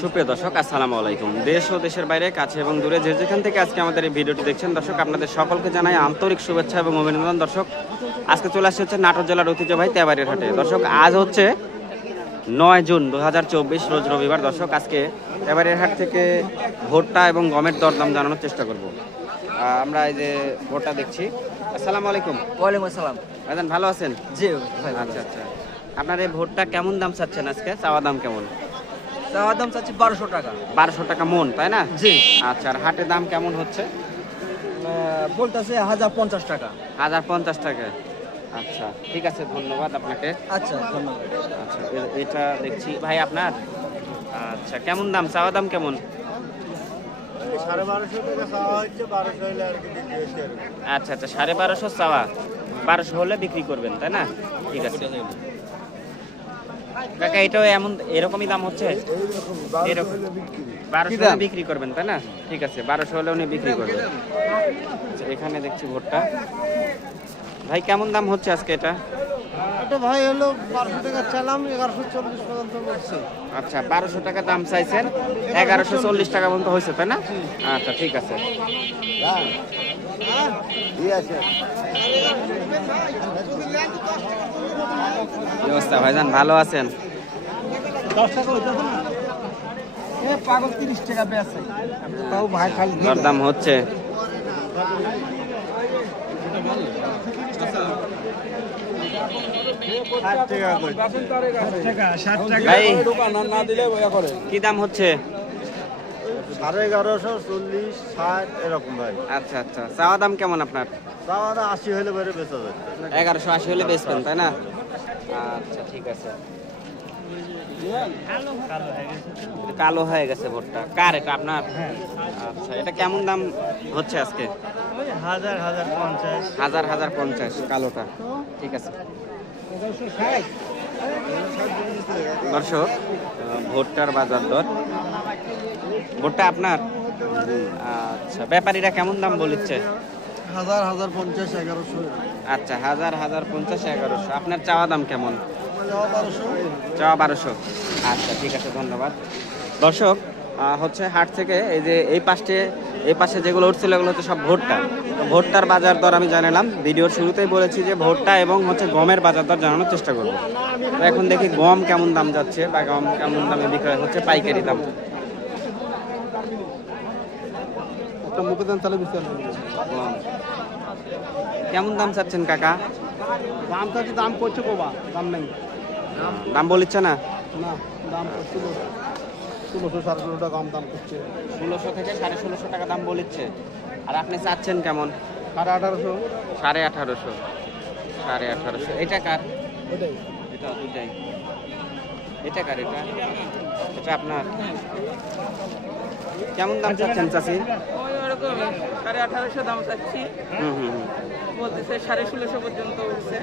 সুপ্রিয় দর্শক আসসালামু আলাইকুম। দেশ ও দেশের বাইরে কাছে এবং দূরে যে যেখান থেকে আজকে আমাদের এই ভিডিওটি দেখছেন দর্শক আপনাদের সকলকে জানাই আন্তরিক শুভেচ্ছা এবং অভিনন্দন। দর্শক আজকে চলে আসছে হচ্ছে নাটোর জেলার ঐতিহ্যবাহী তেবাড়ির হাটে। দর্শক আজ হচ্ছে নয় জুন দু হাজার চব্বিশ রোজ রবিবার। দর্শক আজকে তেবাড়ির হাট থেকে ভুট্টা এবং গমের দরদাম জানানোর চেষ্টা করব। আমরা এই যে ভুট্টা দেখছি। আসসালামু আলাইকুম। ওয়ালাইকুম আসসালাম। ভালো আছেন? জি ভাই আচ্ছা আচ্ছা। আপনার এই ভোটটা কেমন দাম চাচ্ছেন আজকে? চাওয়া দাম কেমন? চাওয়ার দাম চাচ্ছি বারোশো টাকা। বারোশো টাকা মন তাই না? জি। আচ্ছা আর হাটের দাম কেমন হচ্ছে? বলতেছে হাজার পঞ্চাশ টাকা। হাজার পঞ্চাশ টাকা। আচ্ছা ঠিক আছে ধন্যবাদ আপনাকে। আচ্ছা ধন্যবাদ। আচ্ছা এটা দেখছি ভাই আপনার? আচ্ছা কেমন দাম? চাওয়া দাম কেমন। আচ্ছা আচ্ছা সাড়ে বারোশো চাওয়া। বারোশো হলে বিক্রি করবেন তাই না? ঠিক আছে। কাকা এটাও এমন এরকমই দাম হচ্ছে? এরকম। বারোশো বিক্রি করবেন তাই না? ঠিক আছে বারোশো হলে উনি বিক্রি করবেন। আচ্ছা, এখানে দেখছি ভোটটা। ভাই কেমন দাম হচ্ছে আজকে এটা? এটা ভাই হলো বারোশো টাকা চালাম এগারোশো চল্লিশ পর্যন্ত বলছে। আচ্ছা বারোশো টাকা দাম চাইছেন এগারোশো চল্লিশ টাকা পর্যন্ত হয়েছে তাই না? আচ্ছা ঠিক আছে। কি ভাইজান? ভালো আছেন? দশ টাকা এ পাগল তিরিশ টাকা বেছে তাও ভাই খালি দরদাম হচ্ছে। কি দাম হচ্ছে? সাড়ে এগারোশো চল্লিশ ষাট এরকম ভাই। আচ্ছা আচ্ছা। চাওয়া দাম কেমন আপনার? না আশি হলে বেচা এগারোশো আশি হলে বেচবেন তাই না? আচ্ছা ঠিক আছে। কালো হয়ে গেছে ভোটটা। কার এটা আপনার? আচ্ছা এটা কেমন দাম হচ্ছে আজকে? হাজার হাজার পঞ্চাশ। হাজার হাজার পঞ্চাশ কালোটা। ঠিক আছে। দর্শক ভুট্টার বাজার দর। ভুট্টা আপনার? আচ্ছা ব্যাপারীরা কেমন দাম বলিচ্ছে হাজার হাজার পঞ্চাশ এগারোশো। আচ্ছা হাজার হাজার পঞ্চাশ এগারোশো। আপনার চাওয়া দাম কেমন? চাওয়া বারোশো। আচ্ছা ঠিক আছে ধন্যবাদ। দর্শক হচ্ছে হাট থেকে এই যে এই পাশে এই পাশে যেগুলো উঠছিল এগুলো হচ্ছে সব ভুট্টা। ভুট্টার বাজার দর আমি জানালাম। ভিডিওর শুরুতেই বলেছি যে ভুট্টা এবং হচ্ছে গমের বাজার দর জানানোর চেষ্টা করব। তো এখন দেখি গম কেমন দাম যাচ্ছে বা গম কেমন দামে বিক্রয় হচ্ছে পাইকারি দাম। কেমন দাম চাচ্ছেন কাকা? দাম তো দাম করছে কোবা দাম নেই। দাম বলিচ্ছে না? না দাম ষোলোশো সাড়ে ষোলো টাকা কম দাম করছে। ষোলোশো থেকে সাড়ে ষোলোশো টাকা দাম বলেছে। আর আপনি চাচ্ছেন কেমন? সাড়ে আঠারোশো। সাড়ে আঠারোশো। সাড়ে আঠারোশো। এটা কার? ওটাই। এটা দুটাই। এটা কার এটা? এটা আপনার। কেমন দাম চাচ্ছেন চাষি? ওই ওরকমই সাড়ে আঠারোশো দাম চাচ্ছি। হুম হুম হুম। বলতেছে সাড়ে ষোলোশো পর্যন্ত উঠছে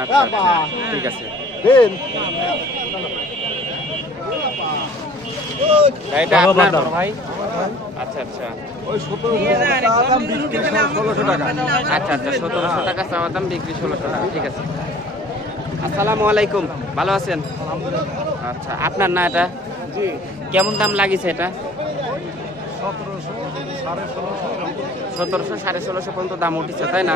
আচ্ছা আচ্ছা। ঠিক আছে। এটা আপনার বড় ভাই। আচ্ছা আচ্ছা। আচ্ছা আচ্ছা সতেরোশো টাকা চাওয়া দাম বিক্রি ষোলোশো টাকা ঠিক আছে। আসসালামু আলাইকুম ভালো আছেন? আচ্ছা আপনার না এটা? কেমন দাম লাগিছে এটা? সতেরোশো সাড়ে ষোলোশো পর্যন্ত দাম উঠেছে তাই না?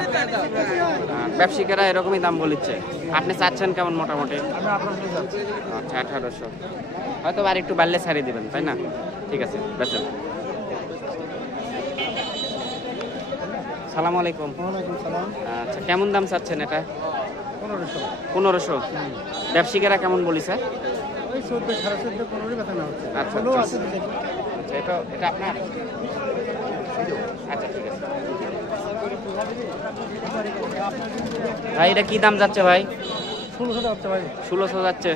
ব্যবসায়িকেরা এরকমই দাম বলিচ্ছে। আপনি চাচ্ছেন কেমন মোটামুটি? আচ্ছা আঠারোশো। হয়তো আর একটু বাড়লে ছাড়িয়ে দেবেন তাই না? ঠিক আছে বেচেন। সালাম আলাইকুম। আচ্ছা কেমন দাম চাচ্ছেন এটা? পনেরোশো। ব্যবসায়িকেরা কেমন বলি স্যার আচ্ছা, আচ্ছা। এটা এটা আপনার? আচ্ছা ঠিক আছে। ভাই এটা কি দাম যাচ্ছে ভাই? ষোলোশো টাকা ভাই। ষোলোশো যাচ্ছে?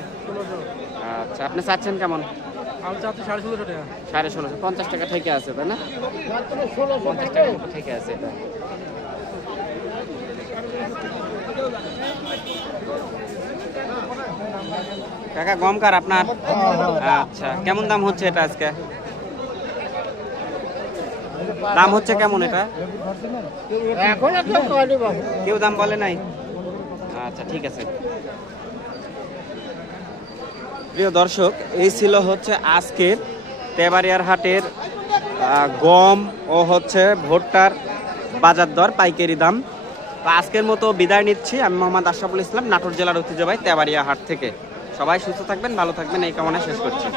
আচ্ছা আপনি চাচ্ছেন কেমন? আমি চাচ্ছি সাড়ে ষোলোশো টাকা। সাড়ে ষোলোশো পঞ্চাশ টাকা থেকে আছে তাই না? পঞ্চাশ টাকা থেকে আছে এটা। কাকা গম কার আপনার? আচ্ছা কেমন দাম হচ্ছে এটা আজকে? দাম হচ্ছে কেমন এটা? কেউ দাম বলে নাই? আচ্ছা ঠিক আছে। প্রিয় দর্শক এই ছিল হচ্ছে আজকের তেবারিয়ার হাটের গম ও হচ্ছে ভুট্টার বাজার দর পাইকারি দাম। তো আজকের মতো বিদায় নিচ্ছি। আমি মোহাম্মদ আশরাফুল ইসলাম নাটোর জেলার ঐতিহ্যবাহী তেবারিয়া হাট থেকে। সবাই সুস্থ থাকবেন ভালো থাকবেন এই কামনা শেষ করছি।